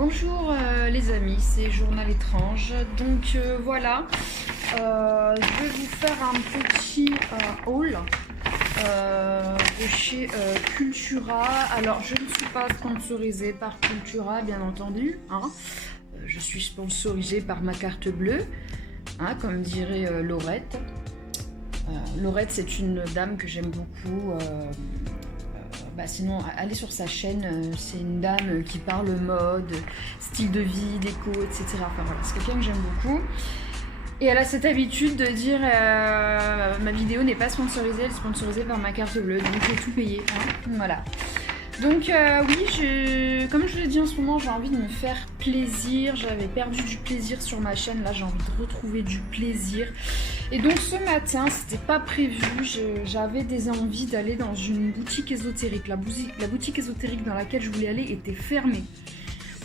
Bonjour les amis, c'est Journal Étrange. Donc voilà, je vais vous faire un petit haul de chez Cultura. Alors je ne suis pas sponsorisée par Cultura, bien entendu, hein. Je suis sponsorisée par ma carte bleue, hein, comme dirait Laurette. Laurette, c'est une dame que j'aime beaucoup. Sinon, allez sur sa chaîne, c'est une dame qui parle mode, style de vie, déco, etc. Enfin voilà, c'est quelqu'un que j'aime beaucoup. Et elle a cette habitude de dire ma vidéo n'est pas sponsorisée, elle est sponsorisée par ma carte bleue, donc j'ai tout payé. Hein. Voilà. Donc oui, comme je l'ai dit en ce moment, j'ai envie de me faire plaisir. J'avais perdu du plaisir sur ma chaîne, là j'ai envie de retrouver du plaisir. Et donc ce matin, c'était pas prévu, j'avais des envies d'aller dans une boutique ésotérique. La boutique ésotérique dans laquelle je voulais aller était fermée.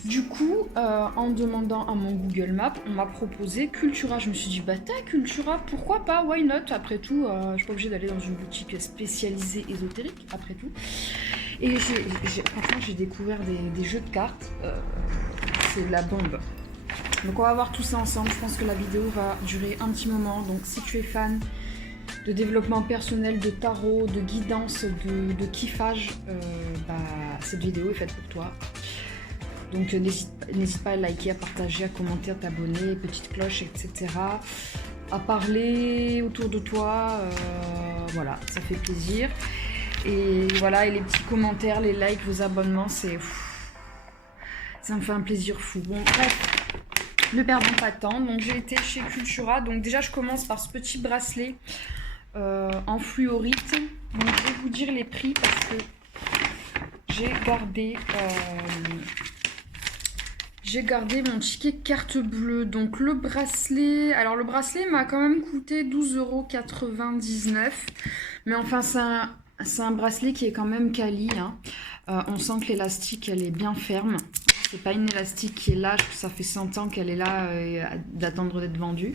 Du coup, en demandant à mon Google Maps, on m'a proposé Cultura. Je me suis dit, bah t'as Cultura, pourquoi pas, why not? Après tout, je suis pas obligée d'aller dans une boutique spécialisée ésotérique, après tout. Et franchement, j'ai découvert des jeux de cartes, c'est la bombe. Donc on va voir tout ça ensemble, je pense que la vidéo va durer un petit moment. Donc si tu es fan de développement personnel, de tarot, de guidance, de kiffage, cette vidéo est faite pour toi. Donc n'hésite pas à liker, à partager, à commenter, à t'abonner, petite cloche, etc. À parler autour de toi, voilà, ça fait plaisir. Et voilà, et les petits commentaires, les likes, vos abonnements, ça me fait un plaisir fou. Bon, bref. Ne perdons pas de temps, donc j'ai été chez Cultura, donc déjà je commence par ce petit bracelet en fluorite, donc je vais vous dire les prix parce que j'ai gardé mon ticket carte bleue. Donc le bracelet, alors le bracelet m'a quand même coûté 12,99 €, mais enfin c'est un bracelet qui est quand même quali, hein. On sent que l'élastique elle est bien ferme. C'est pas une élastique qui est là, ça fait 100 ans qu'elle est là d'attendre d'être vendue.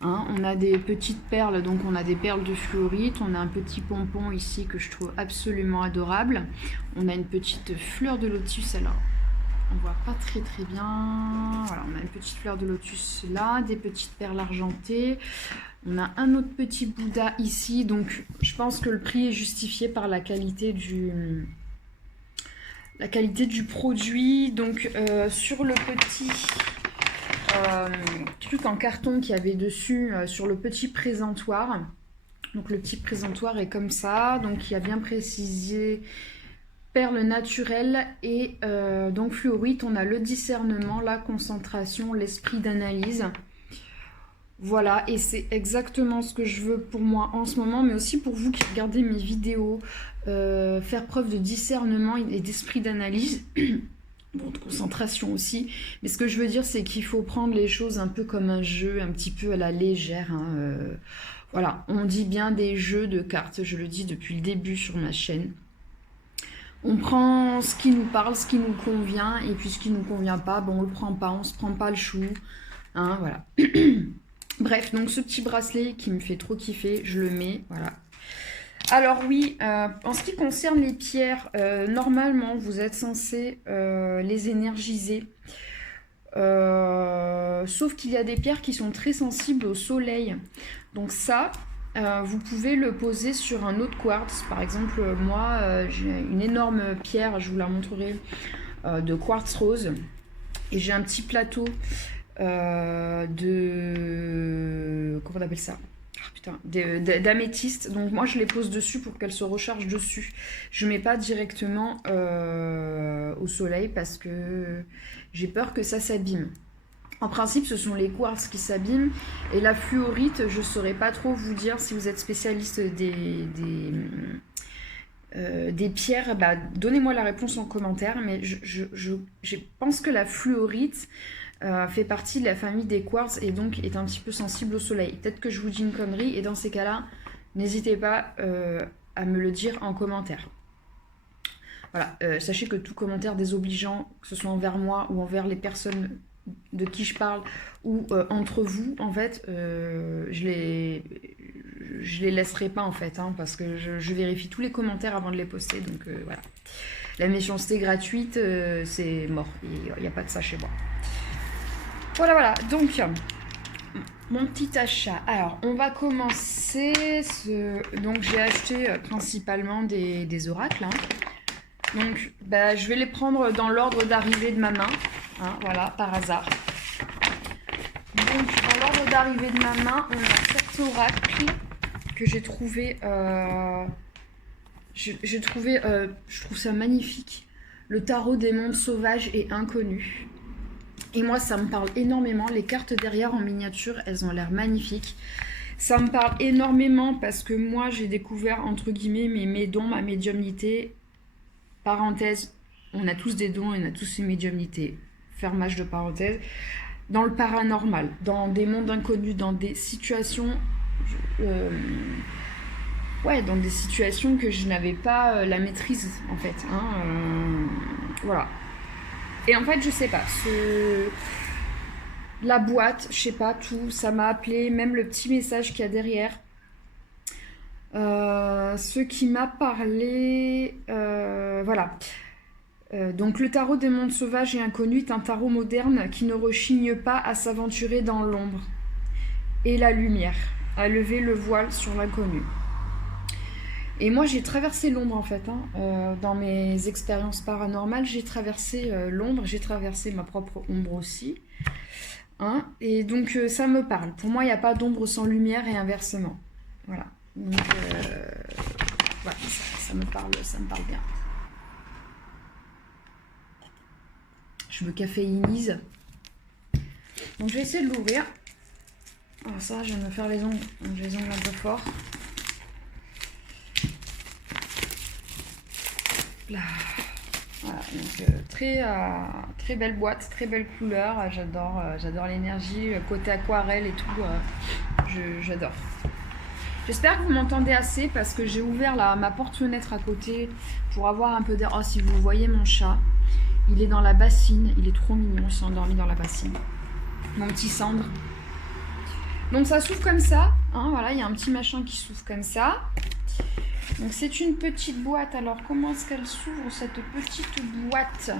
Hein, on a des petites perles, donc on a des perles de fluorite, on a un petit pompon ici que je trouve absolument adorable. On a une petite fleur de lotus, alors on voit pas très bien. Voilà, on a une petite fleur de lotus là, des petites perles argentées. On a un autre petit Bouddha ici, donc je pense que le prix est justifié par la qualité du produit. Donc sur le petit truc en carton qu'il y avait dessus, sur le petit présentoir, donc le petit présentoir est comme ça, donc il y a bien précisé perles naturelles et donc fluorite. On a le discernement, la concentration, l'esprit d'analyse. Voilà, et c'est exactement ce que je veux pour moi en ce moment, mais aussi pour vous qui regardez mes vidéos, faire preuve de discernement et d'esprit d'analyse, bon, de concentration aussi. Mais ce que je veux dire, c'est qu'il faut prendre les choses un peu comme un jeu, un petit peu à la légère, hein. Voilà, on dit bien des jeux de cartes, je le dis depuis le début sur ma chaîne. On prend ce qui nous parle, ce qui nous convient, et puis ce qui nous convient pas, bon, on le prend pas, on se prend pas le chou, hein, voilà. Bref, donc ce petit bracelet qui me fait trop kiffer, je le mets, voilà. Alors oui, en ce qui concerne les pierres, normalement vous êtes censé les énergiser. Sauf qu'il y a des pierres qui sont très sensibles au soleil. Donc ça, vous pouvez le poser sur un autre quartz. Par exemple, moi, j'ai une énorme pierre, je vous la montrerai, de quartz rose. Et j'ai un petit plateau comment on appelle ça, d'améthyste. Donc moi je les pose dessus pour qu'elles se rechargent dessus. Je mets pas directement au soleil parce que j'ai peur que ça s'abîme. En principe, ce sont les quartz qui s'abîment. Et la fluorite, je saurais pas trop vous dire si vous êtes spécialiste des pierres. Donnez-moi la réponse en commentaire. Mais je pense que la fluorite fait partie de la famille des quartz et donc est un petit peu sensible au soleil. Peut-être que je vous dis une connerie et dans ces cas-là, n'hésitez pas à me le dire en commentaire. Voilà, sachez que tout commentaire désobligeant, que ce soit envers moi ou envers les personnes de qui je parle ou entre vous, en fait, je les laisserai pas en fait, hein, parce que je vérifie tous les commentaires avant de les poster, donc voilà. La méchanceté gratuite, c'est mort, il n'y a pas de ça chez moi. Voilà, donc mon petit achat. Alors, on va commencer. Donc, j'ai acheté principalement des oracles. Hein. Donc, bah, je vais les prendre dans l'ordre d'arrivée de ma main. Hein, voilà, par hasard. Donc, dans l'ordre d'arrivée de ma main, on a cet oracle que j'ai trouvé. Je trouve ça magnifique. Le tarot des mondes sauvages et inconnus. Et moi, ça me parle énormément. Les cartes derrière en miniature, elles ont l'air magnifiques. Ça me parle énormément parce que moi, j'ai découvert, entre guillemets, mes dons, ma médiumnité. Parenthèse, on a tous des dons et on a tous une médiumnité. Fermage de parenthèse. Dans le paranormal, dans des mondes inconnus, dans des situations... dans des situations que je n'avais pas la maîtrise, en fait. Hein, voilà. Et en fait, je sais pas, la boîte, je sais pas, tout, ça m'a appelé, même le petit message qu'il y a derrière. Ce qui m'a parlé, voilà. Donc le tarot des mondes sauvages et inconnus est un tarot moderne qui ne rechigne pas à s'aventurer dans l'ombre et la lumière, à lever le voile sur l'inconnu. Et moi, j'ai traversé l'ombre, en fait. Hein. Dans mes expériences paranormales, j'ai traversé l'ombre, j'ai traversé ma propre ombre aussi. Hein. Et donc, ça me parle. Pour moi, il n'y a pas d'ombre sans lumière et inversement. Voilà. Donc, voilà, ça me parle bien. Je me caféinise. Donc, je vais essayer de l'ouvrir. Alors ça, je vais me faire les ongles. J'ai les ongles un peu forts. Là. Voilà, donc très belle boîte, très belle couleur, j'adore l'énergie, le côté aquarelle et tout, j'adore. J'espère que vous m'entendez assez parce que j'ai ouvert ma porte-fenêtre à côté pour avoir un peu d'air. Oh, si vous voyez mon chat, il est dans la bassine, il est trop mignon, il s'est endormi dans la bassine. Mon petit cendre. Donc ça s'ouvre comme ça, hein, voilà, il y a un petit machin qui s'ouvre comme ça. Donc c'est une petite boîte. Alors comment est-ce qu'elle s'ouvre cette petite boîte?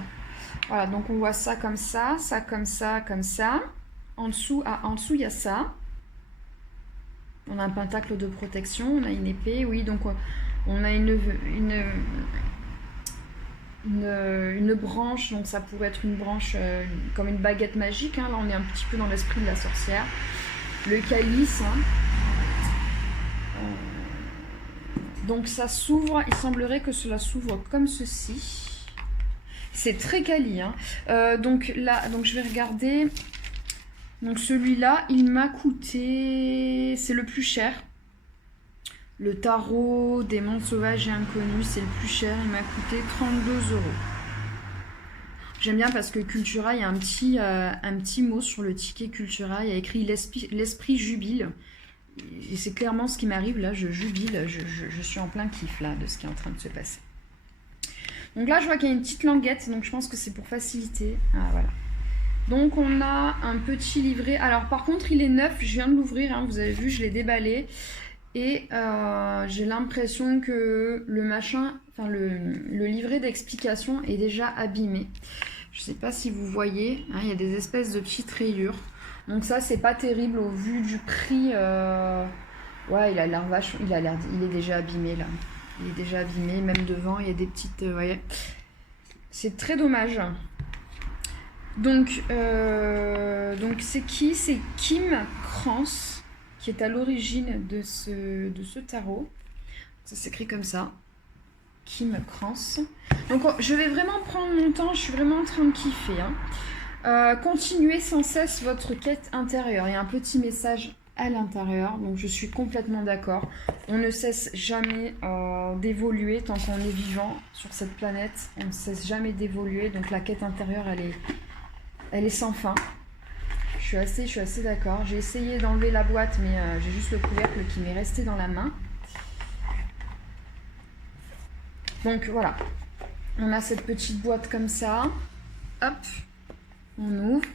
Voilà, donc on voit ça comme ça, ça comme ça, comme ça. En dessous, il y a ça. On a un pentacle de protection, on a une épée, oui, donc on a une branche, donc ça pourrait être une branche comme une baguette magique. Hein. Là on est un petit peu dans l'esprit de la sorcière. Le calice, hein. Donc ça s'ouvre, il semblerait que cela s'ouvre comme ceci. C'est très quali. Hein. Donc là, je vais regarder. Donc celui-là, il m'a coûté... C'est le plus cher. Le tarot des mondes sauvages et inconnus, c'est le plus cher. Il m'a coûté 32 €. J'aime bien parce que Cultura, il y a un petit mot sur le ticket Cultura. Il y a écrit l'esprit jubile. Et c'est clairement ce qui m'arrive là, je jubile, je suis en plein kiff là de ce qui est en train de se passer. Donc là je vois qu'il y a une petite languette, donc je pense que c'est pour faciliter. Ah voilà. Donc on a un petit livret. Alors par contre il est neuf, je viens de l'ouvrir, hein, vous avez vu, je l'ai déballé. Et j'ai l'impression que le livret d'explication est déjà abîmé. Je sais pas si vous voyez, hein, il y a des espèces de petites rayures. Donc ça, c'est pas terrible au vu du prix. Ouais, il a l'air vache. Il est déjà abîmé là. Il est déjà abîmé, même devant, il y a des petites. Vous voyez. C'est très dommage. Donc c'est qui? C'est Kim Krantz qui est à l'origine de ce tarot. Ça s'écrit comme ça. Kim Krantz. Donc je vais vraiment prendre mon temps. Je suis vraiment en train de kiffer. Hein. Continuez sans cesse votre quête intérieure. Il y a un petit message à l'intérieur, donc je suis complètement d'accord. On ne cesse jamais d'évoluer tant qu'on est vivant sur cette planète. On ne cesse jamais d'évoluer, donc la quête intérieure, elle est sans fin. Je suis assez d'accord. J'ai essayé d'enlever la boîte, mais j'ai juste le couvercle qui m'est resté dans la main. Donc voilà, on a cette petite boîte comme ça. Hop. On ouvre.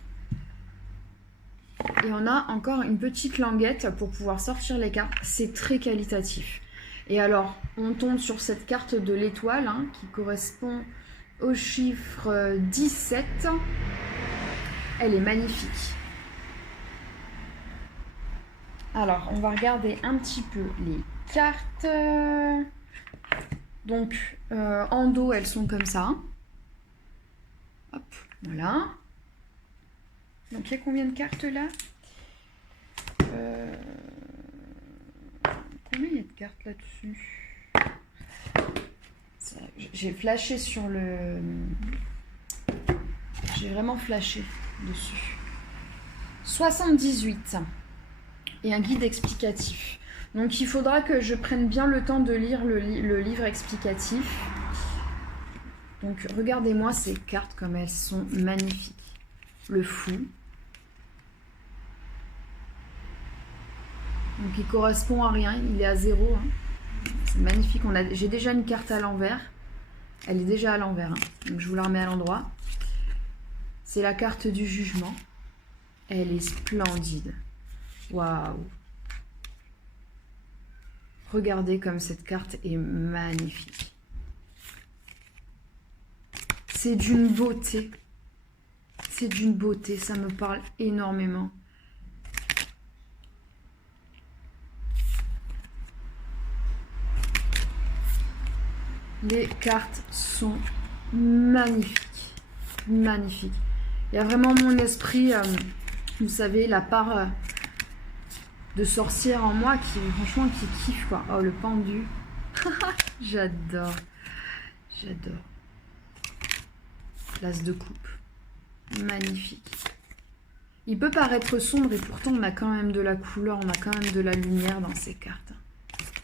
Et on a encore une petite languette pour pouvoir sortir les cartes. C'est très qualitatif. Et alors, on tombe sur cette carte de l'étoile hein, qui correspond au chiffre 17. Elle est magnifique. Alors, on va regarder un petit peu les cartes. Donc, en dos, elles sont comme ça. Hop, voilà. Donc, il y a combien de cartes là? Combien il y a de cartes là-dessus? J'ai flashé sur le... J'ai vraiment flashé dessus. 78. Et un guide explicatif. Donc il faudra que je prenne bien le temps de lire le livre explicatif. Donc regardez-moi ces cartes comme elles sont magnifiques. Le fou. Donc il correspond à rien, il est à 0. Hein. C'est magnifique. J'ai déjà une carte à l'envers. Elle est déjà à l'envers. Hein. Donc je vous la remets à l'endroit. C'est la carte du jugement. Elle est splendide. Waouh! Regardez comme cette carte est magnifique. C'est d'une beauté. C'est d'une beauté, ça me parle énormément. Les cartes sont magnifiques. Magnifiques. Il y a vraiment mon esprit, vous savez, la part... de sorcière en moi qui franchement qui kiffe quoi. Oh le pendu. J'adore. J'adore. L'as de coupe. Magnifique. Il peut paraître sombre et pourtant on a quand même de la couleur, on a quand même de la lumière dans ces cartes.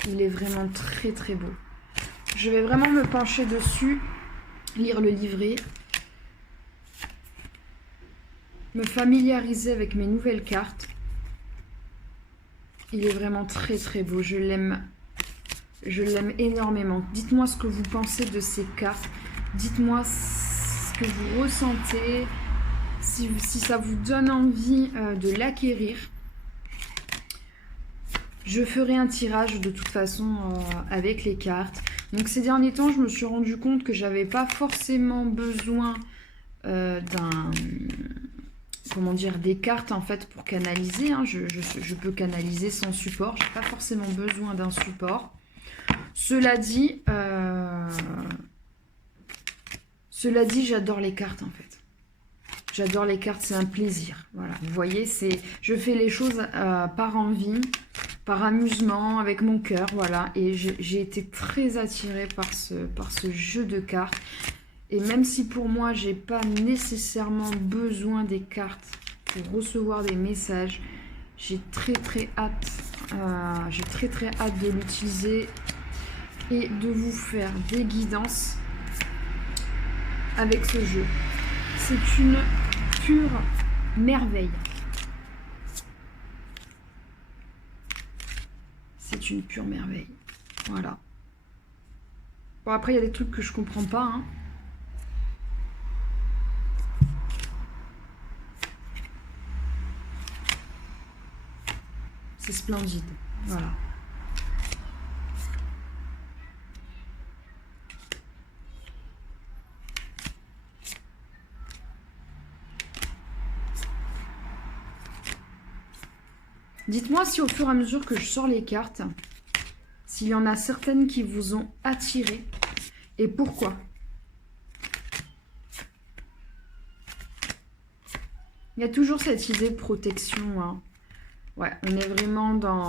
Il est vraiment très très beau. Je vais vraiment me pencher dessus, lire le livret, me familiariser avec mes nouvelles cartes. Il est vraiment très très beau, je l'aime énormément. Dites-moi ce que vous pensez de ces cartes, dites-moi ce que vous ressentez, si ça vous donne envie de l'acquérir. Je ferai un tirage de toute façon avec les cartes. Donc ces derniers temps, je me suis rendu compte que j'avais pas forcément besoin comment dire, des cartes en fait pour canaliser. Hein. Je peux canaliser sans support. J'ai pas forcément besoin d'un support. Cela dit, j'adore les cartes en fait. J'adore les cartes, c'est un plaisir. Voilà, vous voyez, je fais les choses par envie, par amusement, avec mon cœur, voilà. Et j'ai été très attirée par ce jeu de cartes. Et même si pour moi, j'ai pas nécessairement besoin des cartes pour recevoir des messages, j'ai très très hâte de l'utiliser et de vous faire des guidances avec ce jeu. C'est une pure merveille. C'est une pure merveille. Voilà. Bon, après, il y a des trucs que je comprends pas, hein. C'est splendide, voilà. Dites-moi si au fur et à mesure que je sors les cartes, s'il y en a certaines qui vous ont attiré et pourquoi. Il y a toujours cette idée de protection, hein. Ouais, on est vraiment dans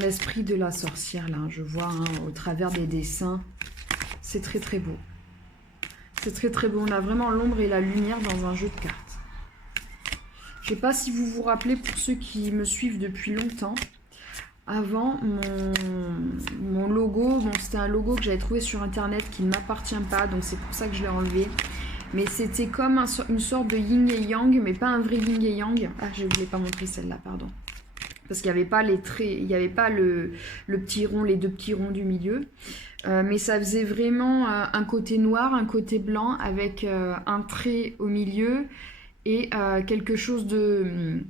l'esprit de la sorcière, là. Je vois hein, au travers des dessins. C'est très très beau. C'est très très beau. On a vraiment l'ombre et la lumière dans un jeu de cartes. Je ne sais pas si vous vous rappelez, pour ceux qui me suivent depuis longtemps, avant, mon logo, bon, c'était un logo que j'avais trouvé sur internet qui ne m'appartient pas, donc c'est pour ça que je l'ai enlevé. Mais c'était comme une sorte de yin et yang, mais pas un vrai yin et yang. Ah, je ne voulais pas montrer celle-là, pardon. Parce qu'il n'y avait pas les traits, il n'y avait pas le petit rond, les deux petits ronds du milieu. Mais ça faisait vraiment un côté noir, un côté blanc, avec un trait au milieu et quelque chose de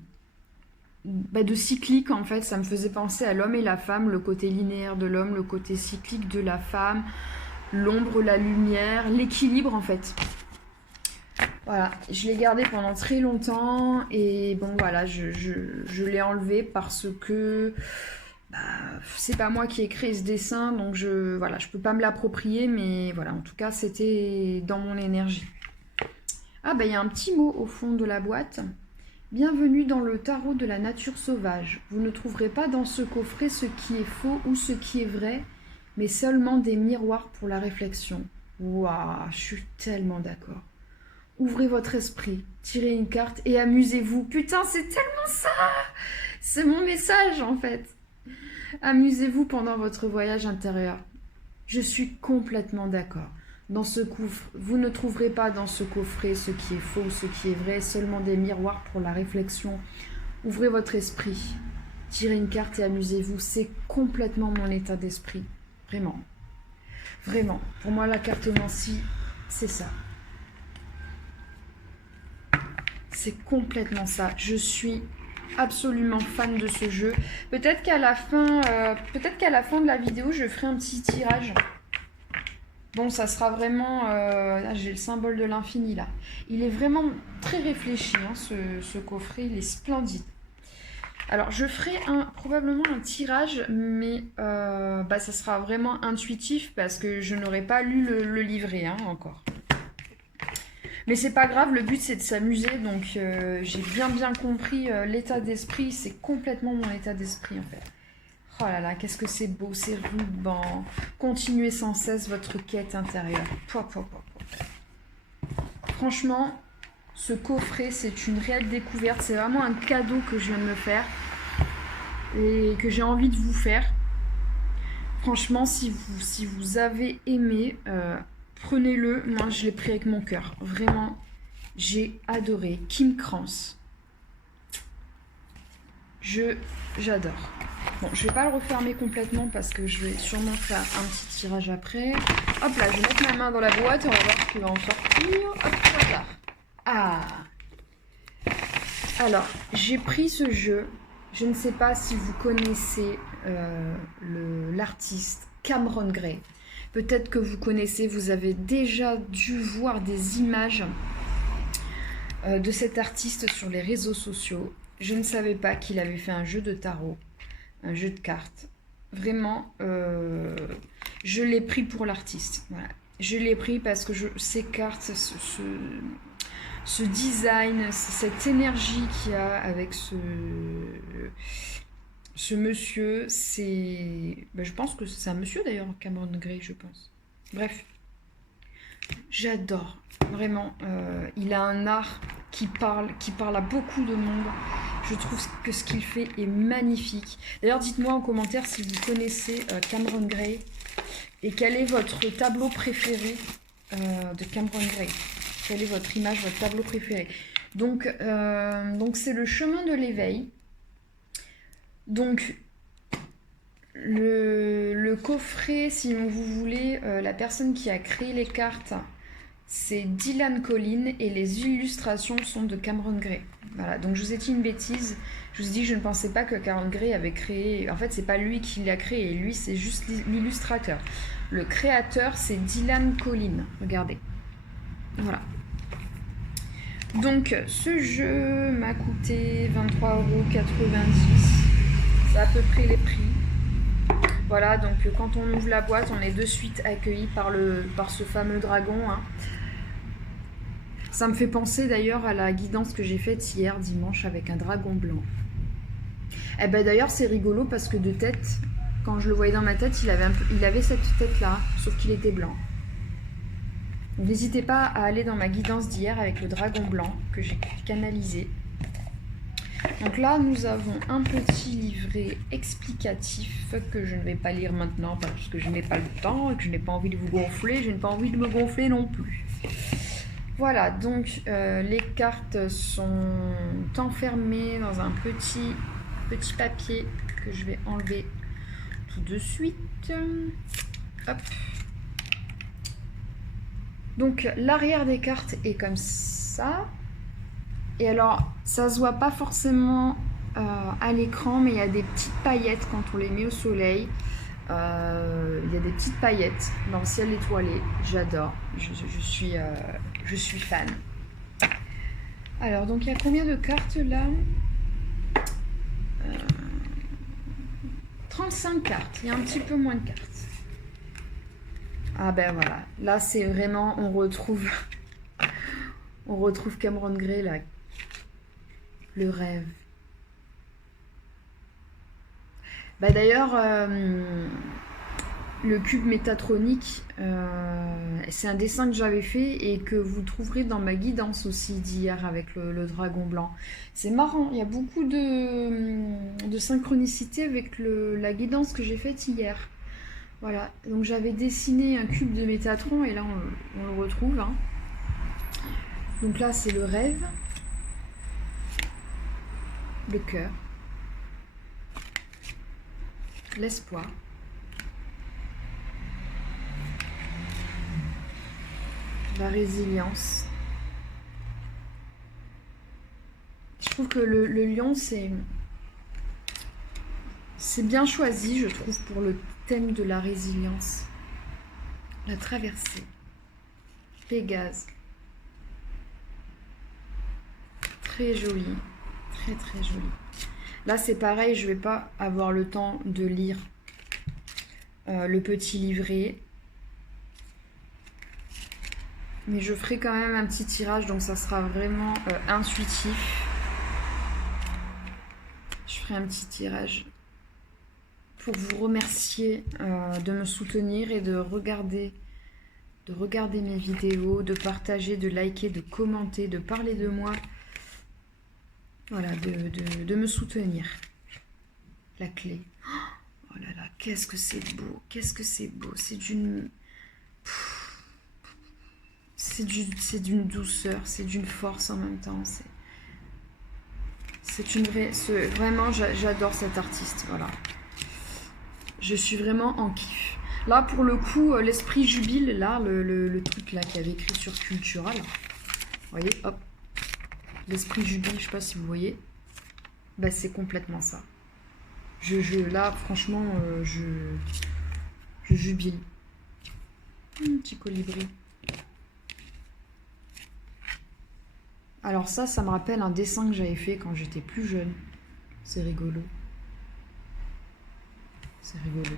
cyclique en fait. Ça me faisait penser à l'homme et la femme, le côté linéaire de l'homme, le côté cyclique de la femme, l'ombre, la lumière, l'équilibre en fait. Voilà, je l'ai gardé pendant très longtemps et bon voilà, je l'ai enlevé parce que c'est pas moi qui ai créé ce dessin, donc je peux pas me l'approprier, mais voilà, en tout cas c'était dans mon énergie. Ah il y a un petit mot au fond de la boîte. Bienvenue dans le tarot de la nature sauvage. Vous ne trouverez pas dans ce coffret ce qui est faux ou ce qui est vrai, mais seulement des miroirs pour la réflexion. Waouh, je suis tellement d'accord. Ouvrez votre esprit, tirez une carte et amusez-vous. Putain, c'est tellement ça! C'est mon message en fait. Amusez-vous pendant votre voyage intérieur. Je suis complètement d'accord. Dans ce coffre, vous ne trouverez pas dans ce coffret ce qui est faux, ce qui est vrai, seulement des miroirs pour la réflexion. Ouvrez votre esprit, tirez une carte et amusez-vous. C'est complètement mon état d'esprit. Vraiment. Vraiment. Pour moi, la cartomancie, c'est ça. C'est complètement ça. Je suis absolument fan de ce jeu. Peut-être qu'à la fin de la vidéo, je ferai un petit tirage. Bon, ça sera vraiment... Là, j'ai le symbole de l'infini, là. Il est vraiment très réfléchi, hein, ce coffret. Il est splendide. Alors, je ferai probablement un tirage, mais ça sera vraiment intuitif parce que je n'aurai pas lu le livret, hein, encore. Mais c'est pas grave, le but c'est de s'amuser, donc j'ai bien compris l'état d'esprit, c'est complètement mon état d'esprit en fait. Oh là là, qu'est-ce que c'est beau, c'est ruban. Continuez sans cesse votre quête intérieure. Franchement, ce coffret c'est une réelle découverte, c'est vraiment un cadeau que je viens de me faire et que j'ai envie de vous faire. Franchement, si vous avez aimé... prenez-le, moi je l'ai pris avec mon cœur. Vraiment, j'ai adoré. Kim Krans. J'adore. Bon, je vais pas le refermer complètement parce que je vais sûrement faire un petit tirage après. Hop là, je vais mettre ma main dans la boîte et on va voir ce qui va en sortir. Hop là. Ah. Alors, j'ai pris ce jeu. Je ne sais pas si vous connaissez l'artiste Cameron Gray. Peut-être que vous connaissez, vous avez déjà dû voir des images de cet artiste sur les réseaux sociaux. Je ne savais pas qu'il avait fait un jeu de tarot, un jeu de cartes. Vraiment, je l'ai pris pour l'artiste. Voilà. Je l'ai pris parce que ces cartes, ce design, cette énergie qu'il y a avec ce monsieur, c'est... je pense que c'est un monsieur d'ailleurs, Cameron Gray, je pense. Bref, j'adore. Vraiment, il a un art qui parle à beaucoup de monde. Je trouve que ce qu'il fait est magnifique. D'ailleurs, dites-moi en commentaire si vous connaissez Cameron Gray et quel est votre tableau préféré de Cameron Gray. Quelle est votre image, votre tableau préféré. Donc c'est le chemin de l'éveil. Donc, le coffret, si vous voulez, la personne qui a créé les cartes, c'est Dylan Collin et les illustrations sont de Cameron Gray. Voilà, donc je vous ai dit une bêtise. Je vous ai dit que je ne pensais pas que Cameron Gray avait créé... En fait, c'est pas lui qui l'a créé, lui, c'est juste l'illustrateur. Le créateur, c'est Dylan Collin. Regardez. Voilà. Donc, ce jeu m'a coûté 23,90 €. C'est à peu près les prix. Voilà, donc quand on ouvre la boîte, on est de suite accueilli par ce fameux dragon. Hein. Ça me fait penser d'ailleurs à la guidance que j'ai faite hier dimanche avec un dragon blanc. Eh ben d'ailleurs c'est rigolo parce que de tête, quand je le voyais dans ma tête, il avait cette tête-là, sauf qu'il était blanc. N'hésitez pas à aller dans ma guidance d'hier avec le dragon blanc que j'ai canalisé. Donc là, nous avons un petit livret explicatif que je ne vais pas lire maintenant parce que je n'ai pas le temps et que je n'ai pas envie de vous gonfler. Je n'ai pas envie de me gonfler non plus. Voilà, donc les cartes sont enfermées dans un petit papier que je vais enlever tout de suite. Hop. Donc l'arrière des cartes est comme ça. Et alors, ça se voit pas forcément à l'écran, mais il y a des petites paillettes quand on les met au soleil. Il y a des petites paillettes dans le ciel étoilé. J'adore. Je suis fan. Alors, donc il y a combien de cartes là 35 cartes. Il y a un petit peu moins de cartes. Ah ben voilà. Là, c'est vraiment... On retrouve Cameron Gray là. Le rêve. Bah d'ailleurs, le cube métatronique, c'est un dessin que j'avais fait et que vous trouverez dans ma guidance aussi d'hier avec le dragon blanc. C'est marrant, il y a beaucoup de synchronicité avec la guidance que j'ai faite hier. Voilà, donc j'avais dessiné un cube de Métatron et là on le retrouve. Hein. Donc là c'est le rêve, le cœur, l'espoir, la résilience. Je trouve que le lion c'est bien choisi, je trouve, pour le thème de la résilience. La traversée, Pégase, très joli, très très joli. Là c'est pareil, je vais pas avoir le temps de lire le petit livret, mais je ferai quand même un petit tirage, donc ça sera vraiment intuitif. Je ferai un petit tirage pour vous remercier de me soutenir et de regarder mes vidéos, de partager, de liker, de commenter, de parler de moi. Voilà, de me soutenir. La clé. Oh là là, qu'est-ce que c'est beau. Qu'est-ce que c'est beau. C'est d'une... C'est d'une douceur, c'est d'une force en même temps. C'est une vraie... Vraiment, j'adore cet artiste. Voilà. Je suis vraiment en kiff. Là, pour le coup, l'esprit jubile, là, le truc là qui avait écrit sur Cultura, là. Vous voyez, hop. L'esprit jubile, je sais pas si vous voyez. Bah, c'est complètement ça. Là, franchement, je jubile. Petit colibri. Alors ça me rappelle un dessin que j'avais fait quand j'étais plus jeune. C'est rigolo. C'est rigolo.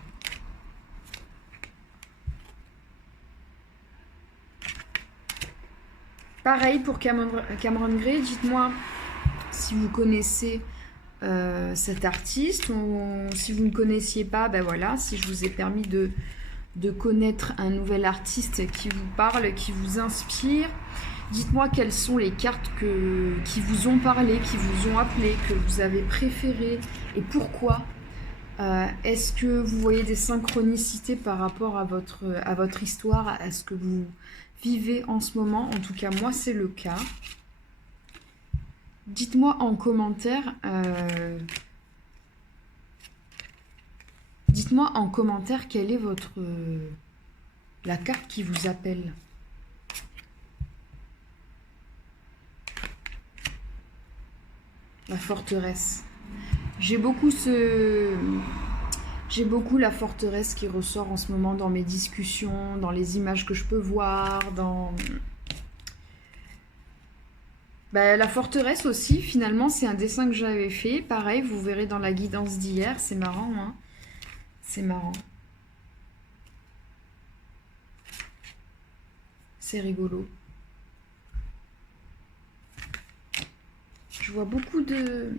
Pareil pour Cameron Gray, dites-moi si vous connaissez cet artiste ou si vous ne connaissiez pas, ben voilà, si je vous ai permis de connaître un nouvel artiste qui vous parle, qui vous inspire. Dites-moi quelles sont les cartes qui vous ont parlé, qui vous ont appelé, que vous avez préférées et pourquoi. Est-ce que vous voyez des synchronicités par rapport à votre histoire, à ce que vous vivez en ce moment? En tout cas, moi, c'est le cas. Dites-moi en commentaire. Dites-moi en commentaire quelle est la carte qui vous appelle. La forteresse. J'ai beaucoup la forteresse qui ressort en ce moment dans mes discussions, dans les images que je peux voir, la forteresse aussi, finalement, c'est un dessin que j'avais fait. Pareil, vous verrez dans la guidance d'hier. C'est marrant, hein. C'est marrant. C'est rigolo. Je vois beaucoup de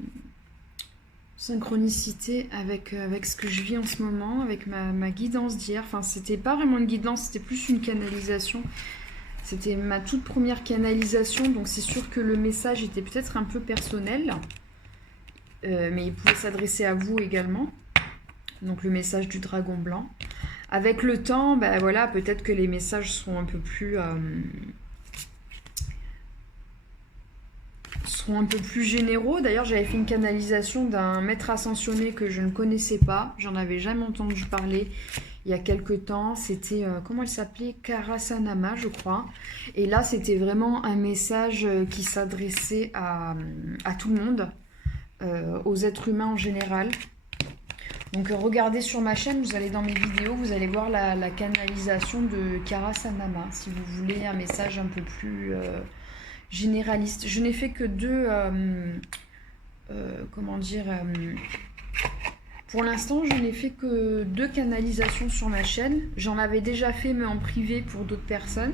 synchronicité avec ce que je vis en ce moment, avec ma guidance d'hier. Enfin, c'était pas vraiment une guidance, c'était plus une canalisation. C'était ma toute première canalisation, donc c'est sûr que le message était peut-être un peu personnel, mais il pouvait s'adresser à vous également. Donc le message du dragon blanc. Avec le temps, ben voilà, peut-être que les messages seront un peu plus... généraux. D'ailleurs, j'avais fait une canalisation d'un maître ascensionné que je ne connaissais pas. J'en avais jamais entendu parler. il y a quelques temps. C'était, comment elle s'appelait? Cara Sanama, je crois. Et là, c'était vraiment un message qui s'adressait à tout le monde, aux êtres humains en général. Donc regardez sur ma chaîne, vous allez dans mes vidéos, vous allez voir la canalisation de Cara Sanama, si vous voulez un message un peu plus généraliste. Je n'ai fait que deux, comment dire, pour l'instant je n'ai fait que 2 canalisations sur ma chaîne. J'en avais déjà fait mais en privé pour d'autres personnes.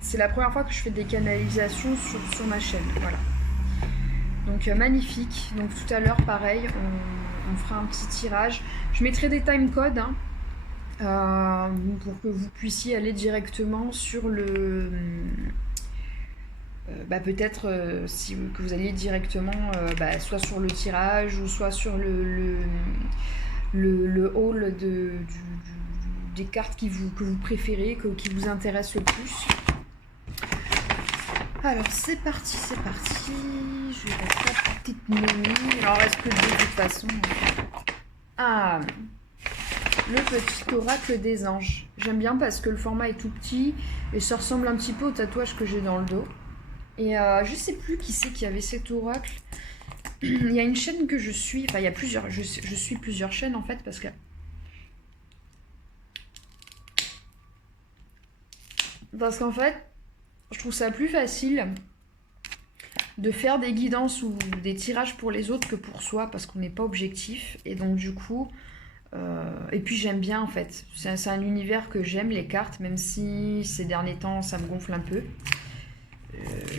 C'est la première fois que je fais des canalisations sur ma chaîne, voilà. Donc magnifique. Donc tout à l'heure pareil, on fera un petit tirage. Je mettrai des timecodes pour que vous puissiez aller directement sur le... peut-être que vous alliez directement soit sur le tirage ou soit sur le haul des cartes que vous préférez, qui vous intéressent le plus. Alors c'est parti, c'est parti. Je vais mettre la petite momie. Il en reste que 2 de toute façon. Ah, le petit oracle des anges. J'aime bien parce que le format est tout petit et ça ressemble un petit peu au tatouage que j'ai dans le dos. Et je sais plus qui c'est qui avait cet oracle. Il y a une chaîne que je suis, enfin il y a plusieurs, je suis plusieurs chaînes en fait parce que... Parce qu'en fait, je trouve ça plus facile de faire des guidances ou des tirages pour les autres que pour soi parce qu'on n'est pas objectif. Et donc du coup, et puis j'aime bien en fait. C'est un univers que j'aime, les cartes, même si ces derniers temps ça me gonfle un peu.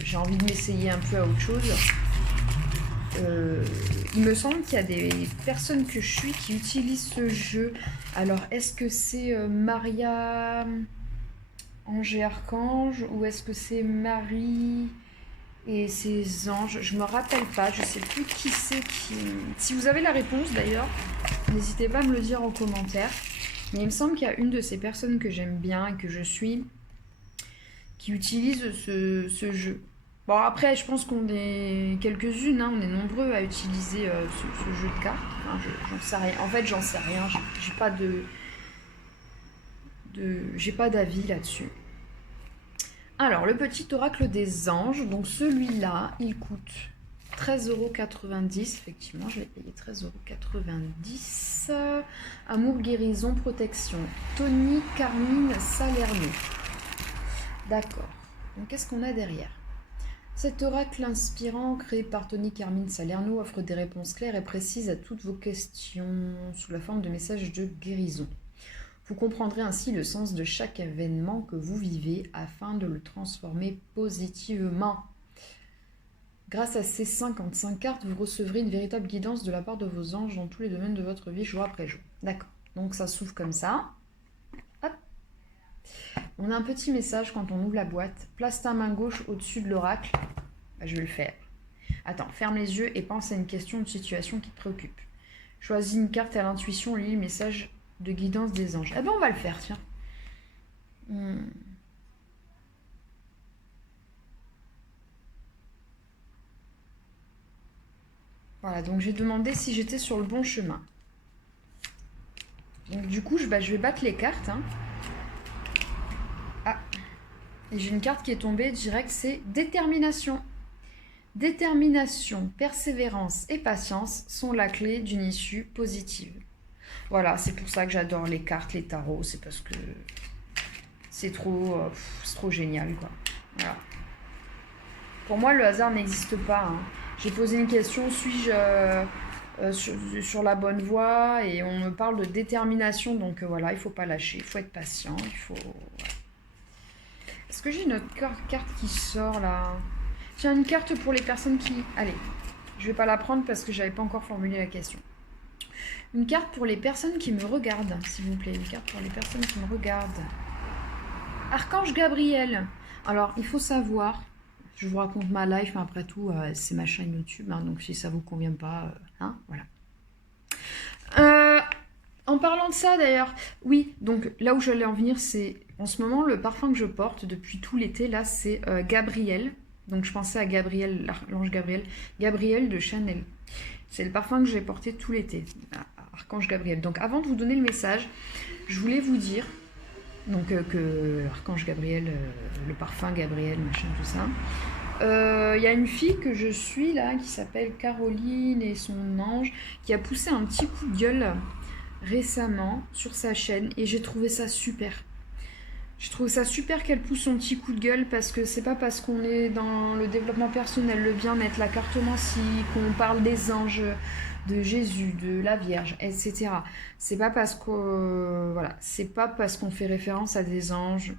J'ai envie de m'essayer un peu à autre chose. Il me semble qu'il y a des personnes que je suis qui utilisent ce jeu. Alors est-ce que c'est Maria... Ange et Archange, ou est-ce que c'est Marie et ses anges? Je me rappelle pas, je sais plus qui c'est qui... Si vous avez la réponse d'ailleurs, n'hésitez pas à me le dire en commentaire. Mais il me semble qu'il y a une de ces personnes que j'aime bien et que je suis qui utilise ce jeu. Bon après, je pense qu'on est quelques-unes, hein, on est nombreux à utiliser ce jeu de cartes. Enfin, j'en sais rien. En fait, j'en sais rien, j'ai pas j'ai pas d'avis là-dessus. Alors, le petit oracle des anges, donc celui-là, il coûte 13,90 €. Effectivement, je l'ai payé 13,90 €. Amour, guérison, protection. Tony Carmine Salerno. D'accord. Donc, qu'est-ce qu'on a derrière? Cet oracle inspirant, créé par Tony Carmine Salerno, offre des réponses claires et précises à toutes vos questions sous la forme de messages de guérison. Vous comprendrez ainsi le sens de chaque événement que vous vivez afin de le transformer positivement. Grâce à ces 55 cartes, vous recevrez une véritable guidance de la part de vos anges dans tous les domaines de votre vie, jour après jour. D'accord, donc ça s'ouvre comme ça. Hop. On a un petit message quand on ouvre la boîte. Place ta main gauche au-dessus de l'oracle. Je vais le faire. Attends, ferme les yeux et pense à une question ou une situation qui te préoccupe. Choisis une carte à l'intuition, lis le message de guidance des anges. Eh ben on va le faire, tiens. Voilà, donc j'ai demandé si j'étais sur le bon chemin. Donc du coup, je vais battre les cartes. Hein. Ah, et j'ai une carte qui est tombée direct, c'est détermination. Détermination, persévérance et patience sont la clé d'une issue positive. Voilà, c'est pour ça que j'adore les cartes, les tarots, c'est parce que c'est trop génial, quoi. Voilà. Pour moi, le hasard n'existe pas. Hein. J'ai posé une question, suis-je sur la bonne voie? Et on me parle de détermination, donc voilà, il faut pas lâcher, il faut être patient, il faut... Voilà. Est-ce que j'ai une autre carte qui sort, là? Tiens, une carte pour les personnes qui... Allez, je vais pas la prendre parce que j'avais pas encore formulé la question. Une carte pour les personnes qui me regardent, s'il vous plaît. Une carte pour les personnes qui me regardent. Archange Gabriel. Alors, il faut savoir, je vous raconte ma life, mais après tout, c'est ma chaîne YouTube, hein, donc si ça vous convient pas, hein, voilà. En parlant de ça, d'ailleurs, oui, donc là où j'allais en venir, c'est, en ce moment, le parfum que je porte depuis tout l'été, là, c'est Gabriel. Donc, je pensais à Gabriel, l'ange Gabriel. Gabriel de Chanel. C'est le parfum que j'ai porté tout l'été. Archange Gabriel. Donc avant de vous donner le message, je voulais vous dire donc, que Archange Gabriel, le parfum Gabriel, machin, tout ça. Il y a une fille que je suis là qui s'appelle Caroline et son ange qui a poussé un petit coup de gueule récemment sur sa chaîne et j'ai trouvé ça super. Je trouve ça super qu'elle pousse son petit coup de gueule parce que c'est pas parce qu'on est dans le développement personnel, le bien-être, la cartomancie, qu'on parle des anges, de Jésus, de la Vierge, etc. C'est pas parce que voilà, c'est pas parce qu'on fait référence à des anges,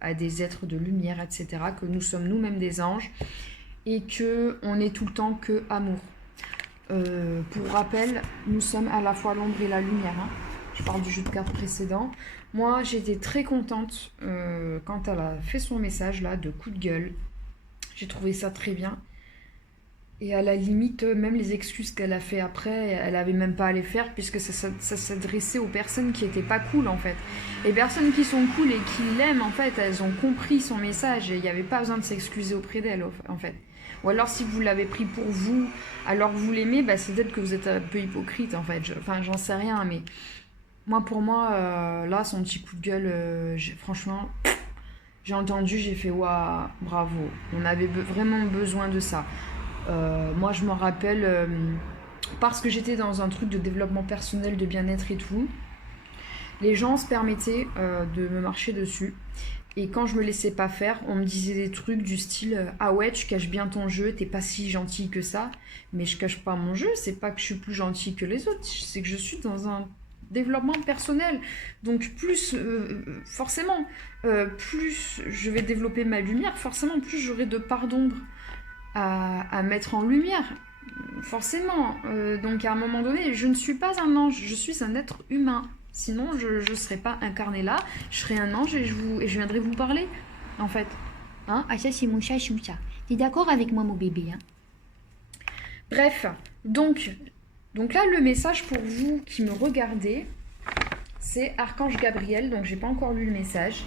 à des êtres de lumière, etc. que nous sommes nous-mêmes des anges et que on est tout le temps que amour. Pour rappel, nous sommes à la fois l'ombre et la lumière. Hein. Je parle du jeu de cartes précédent. Moi, j'étais très contente quand elle a fait son message là de coup de gueule. J'ai trouvé ça très bien. Et à la limite, même les excuses qu'elle a fait après, elle avait même pas à les faire puisque ça s'adressait aux personnes qui étaient pas cool en fait. Les personnes qui sont cool et qui l'aiment en fait, elles ont compris son message et il n'y avait pas besoin de s'excuser auprès d'elle en fait. Ou alors si vous l'avez pris pour vous alors que vous l'aimez, bah, c'est peut-être que vous êtes un peu hypocrite en fait. Enfin, j'en sais rien, mais pour moi, là, son petit coup de gueule, franchement, j'ai entendu, j'ai fait waouh, bravo. On avait vraiment besoin de ça. Moi, je m'en rappelle parce que j'étais dans un truc de développement personnel, de bien-être et tout. Les gens se permettaient de me marcher dessus. Et quand je me laissais pas faire, on me disait des trucs du style ah ouais, tu caches bien ton jeu, t'es pas si gentil que ça. Mais je cache pas mon jeu, c'est pas que je suis plus gentille que les autres, c'est que je suis dans un développement personnel. Donc plus, forcément, plus je vais développer ma lumière, forcément plus j'aurai de part d'ombre à mettre en lumière. Forcément. Donc à un moment donné, je ne suis pas un ange, je suis un être humain. Sinon, je ne serais pas incarnée là, je serais un ange et je viendrais vous parler, en fait. Hein? Ah ça c'est mon chat Choucha. T'es d'accord avec moi mon bébé hein? Bref, donc là, le message pour vous qui me regardez, c'est Archange Gabriel, donc j'ai pas encore lu le message.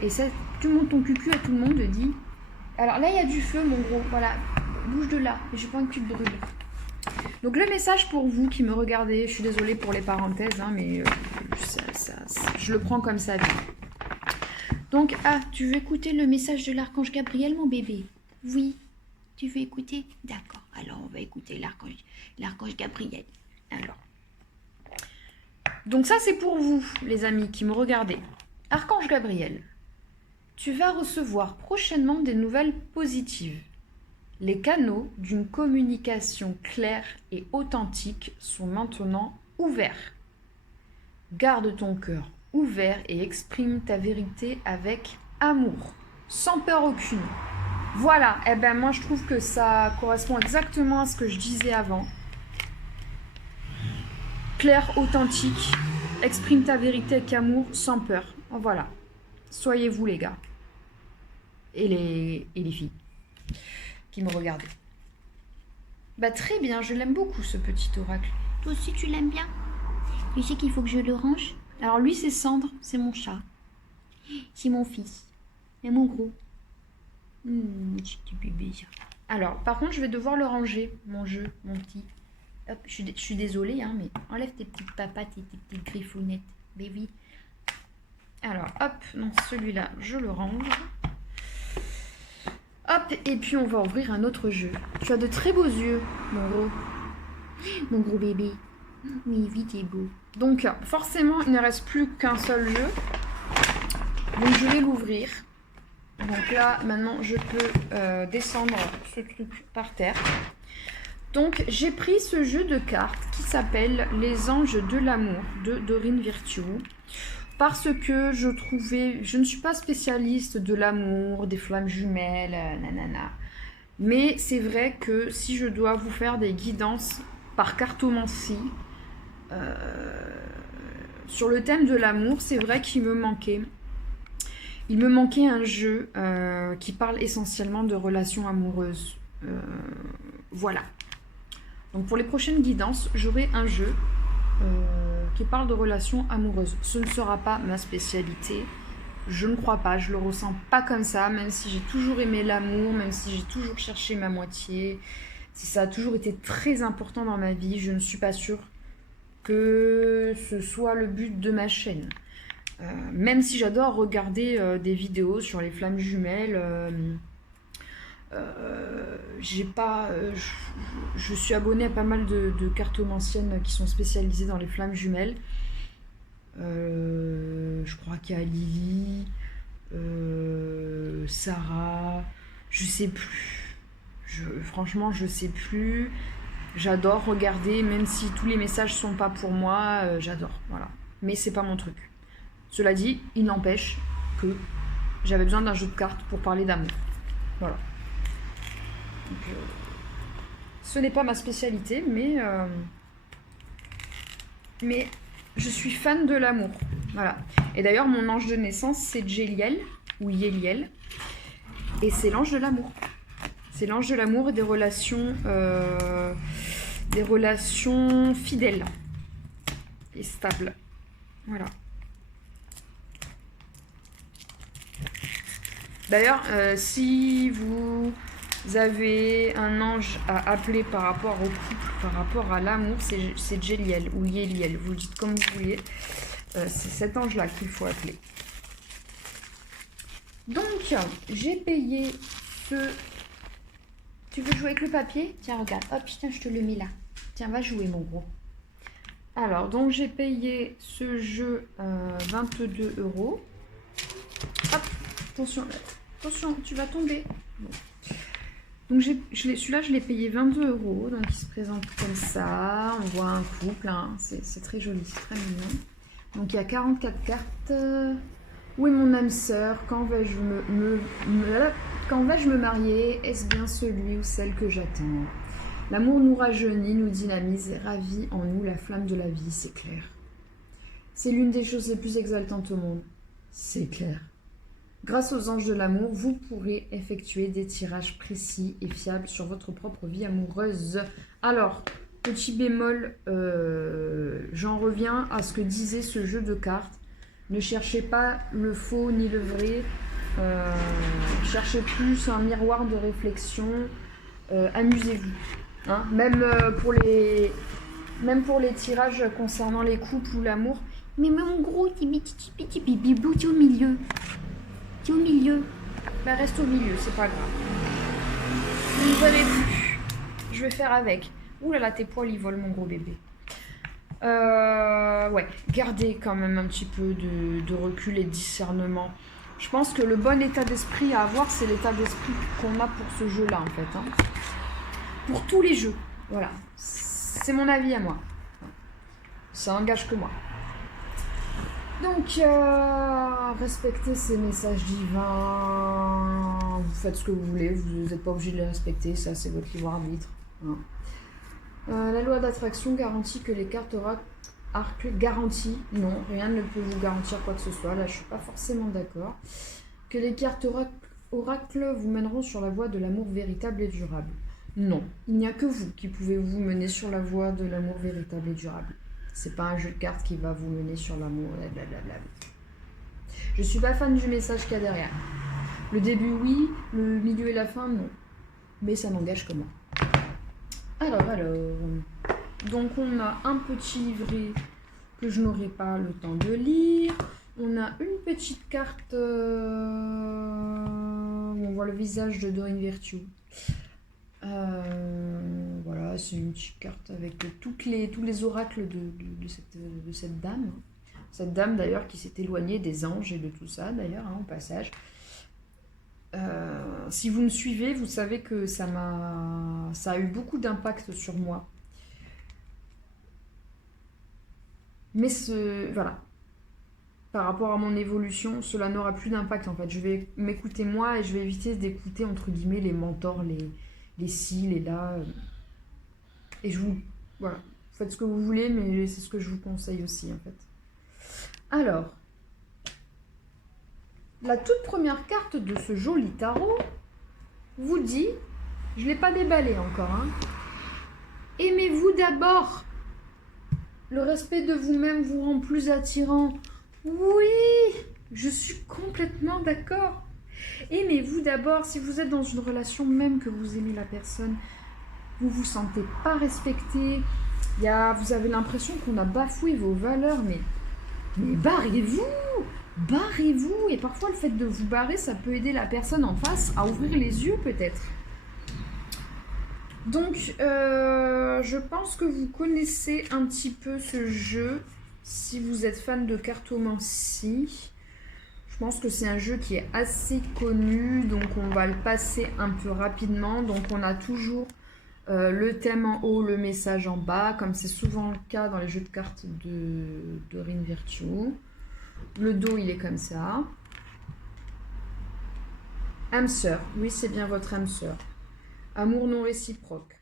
Et ça, tu montes ton cucu à tout le monde, dit. Alors là, il y a du feu, mon gros, voilà, bouge de là, j'ai pas envie que tu te brûles. Donc le message pour vous qui me regardez, je suis désolée pour les parenthèses, hein, mais je le prends comme ça. Donc, tu veux écouter le message de l'Archange Gabriel, mon bébé? Oui. Tu veux écouter? D'accord. Alors, on va écouter l'Archange Gabriel. Alors. Donc ça, c'est pour vous, les amis qui me regardez. Archange Gabriel, tu vas recevoir prochainement des nouvelles positives. Les canaux d'une communication claire et authentique sont maintenant ouverts. Garde ton cœur ouvert et exprime ta vérité avec amour, sans peur aucune. Voilà, et ben moi je trouve que ça correspond exactement à ce que je disais avant. Clair, authentique, exprime ta vérité avec amour, sans peur. Voilà, soyez vous les gars. Et les filles qui me regardent. Bah très bien, je l'aime beaucoup ce petit oracle. Toi aussi tu l'aimes bien? Tu sais qu'il faut que je le range? Alors lui c'est Cendre, c'est mon chat. C'est mon fils. Et mon gros. Petit bébé. Alors par contre je vais devoir le ranger, mon jeu, mon petit. Hop, je suis désolée, hein, mais enlève tes petites papates et tes petites griffounettes, baby. Alors hop, donc celui-là je le range. Hop, et puis on va ouvrir un autre jeu. Tu as de très beaux yeux, mon gros. Mon gros bébé. Oui, vite et beau. Donc, forcément, il ne reste plus qu'un seul jeu. Donc, je vais l'ouvrir. Donc là, maintenant, je peux descendre ce truc par terre. Donc, j'ai pris ce jeu de cartes qui s'appelle Les Anges de l'amour de Dorine Virtue. Parce que je ne suis pas spécialiste de l'amour, des flammes jumelles, nanana. Mais c'est vrai que si je dois vous faire des guidances par cartomancie, sur le thème de l'amour, c'est vrai qu'il me manquait. Il me manquait un jeu qui parle essentiellement de relations amoureuses. Voilà. Donc pour les prochaines guidances, j'aurai un jeu qui parle de relations amoureuses. Ce ne sera pas ma spécialité. Je ne crois pas, je le ressens pas comme ça, même si j'ai toujours aimé l'amour, même si j'ai toujours cherché ma moitié, si ça a toujours été très important dans ma vie, je ne suis pas sûre que ce soit le but de ma chaîne. Même si j'adore regarder des vidéos sur les flammes jumelles, j'ai pas, je suis abonnée à pas mal de cartomanciennes qui sont spécialisées dans les flammes jumelles. Je crois qu'il y a Lily, Sarah, je sais plus. Franchement, je sais plus. J'adore regarder, même si tous les messages sont pas pour moi, j'adore. Voilà. Mais c'est pas mon truc. Cela dit, il n'empêche que j'avais besoin d'un jeu de cartes pour parler d'amour. Voilà. Donc, ce n'est pas ma spécialité, mais je suis fan de l'amour. Voilà. Et d'ailleurs, mon ange de naissance, c'est Jéliel, ou Yéliel. Et c'est l'ange de l'amour. C'est l'ange de l'amour et des relations fidèles et stables. Voilà. D'ailleurs, si vous avez un ange à appeler par rapport au couple, par rapport à l'amour, c'est Jéliel ou Yéliel. Vous le dites comme vous voulez. C'est cet ange-là qu'il faut appeler. Donc, j'ai payé ce... Tu veux jouer avec le papier? Tiens, regarde. Hop, tiens, je te le mets là. Tiens, va jouer, mon gros. Alors, donc, j'ai payé ce jeu 22 €. Hop, attention, attention, tu vas tomber. Bon. Donc, celui-là, je l'ai payé 22 €. Donc, il se présente comme ça. On voit un couple. Hein. C'est très joli, c'est très mignon. Donc, il y a 44 cartes. Où est mon âme sœur? Quand vais-je me marier? Est-ce bien celui ou celle que j'attends? L'amour nous rajeunit, nous dynamise et ravit en nous la flamme de la vie, c'est clair. C'est l'une des choses les plus exaltantes au monde. C'est clair. Grâce aux anges de l'amour, vous pourrez effectuer des tirages précis et fiables sur votre propre vie amoureuse. Alors, petit bémol, j'en reviens à ce que disait ce jeu de cartes. Ne cherchez pas le faux ni le vrai. Cherchez plus un miroir de réflexion. Amusez-vous. Hein, même pour les tirages concernant les couples ou l'amour. Mais mon gros, petit bibou, tu es au milieu. Tu es au milieu. Bah reste au milieu, c'est pas grave. Vous n'avez plus. Je vais faire avec. Ouh là là, tes poils ils volent, mon gros bébé. Ouais, gardez quand même un petit peu de recul et de discernement. Je pense que le bon état d'esprit à avoir, c'est l'état d'esprit qu'on a pour ce jeu-là, en fait. Hein. Pour tous les jeux. Voilà. C'est mon avis à moi. Ça engage que moi. Donc, respectez ces messages divins. Vous faites ce que vous voulez. Vous n'êtes pas obligé de les respecter. Ça, c'est votre libre arbitre. Hein. La loi d'attraction garantit que les cartes oracles garantit, non, rien ne peut vous garantir quoi que ce soit, là je suis pas forcément d'accord, que les cartes oracles vous mèneront sur la voie de l'amour véritable et durable. Non, il n'y a que vous qui pouvez vous mener sur la voie de l'amour véritable et durable. C'est pas un jeu de cartes qui va vous mener sur l'amour, blablabla. Je suis pas fan du message qu'il y a derrière. Le début oui, le milieu et la fin non, mais ça n'engage que moi. Alors, donc on a un petit livret que je n'aurai pas le temps de lire. On a une petite carte où on voit le visage de Dorine Virtue. Voilà, c'est une petite carte avec tous les oracles de cette dame. Cette dame d'ailleurs qui s'est éloignée des anges et de tout ça d'ailleurs, hein, au passage. Si vous me suivez, vous savez que ça a eu beaucoup d'impact sur moi. Mais voilà, par rapport à mon évolution, cela n'aura plus d'impact en fait. Je vais m'écouter moi et je vais éviter d'écouter entre guillemets les mentors, les ci, les là. Et voilà, faites ce que vous voulez, mais c'est ce que je vous conseille aussi en fait. Alors. La toute première carte de ce joli tarot vous dit, je ne l'ai pas déballé encore, hein, aimez-vous d'abord. Le respect de vous-même vous rend plus attirant. Oui, je suis complètement d'accord. Aimez-vous d'abord. Si vous êtes dans une relation, même que vous aimez la personne, vous ne vous sentez pas respecté, Vous avez l'impression qu'on a bafoué vos valeurs, mais barrez-vous! Barrez-vous! Et parfois, le fait de vous barrer, ça peut aider la personne en face à ouvrir les yeux, peut-être. Donc, je pense que vous connaissez un petit peu ce jeu, si vous êtes fan de cartomancie. Je pense que c'est un jeu qui est assez connu, donc on va le passer un peu rapidement. Donc, on a toujours le thème en haut, le message en bas, comme c'est souvent le cas dans les jeux de cartes de Ring Virtuo. Le dos, il est comme ça. Âme sœur, oui, c'est bien votre âme sœur. Amour non réciproque.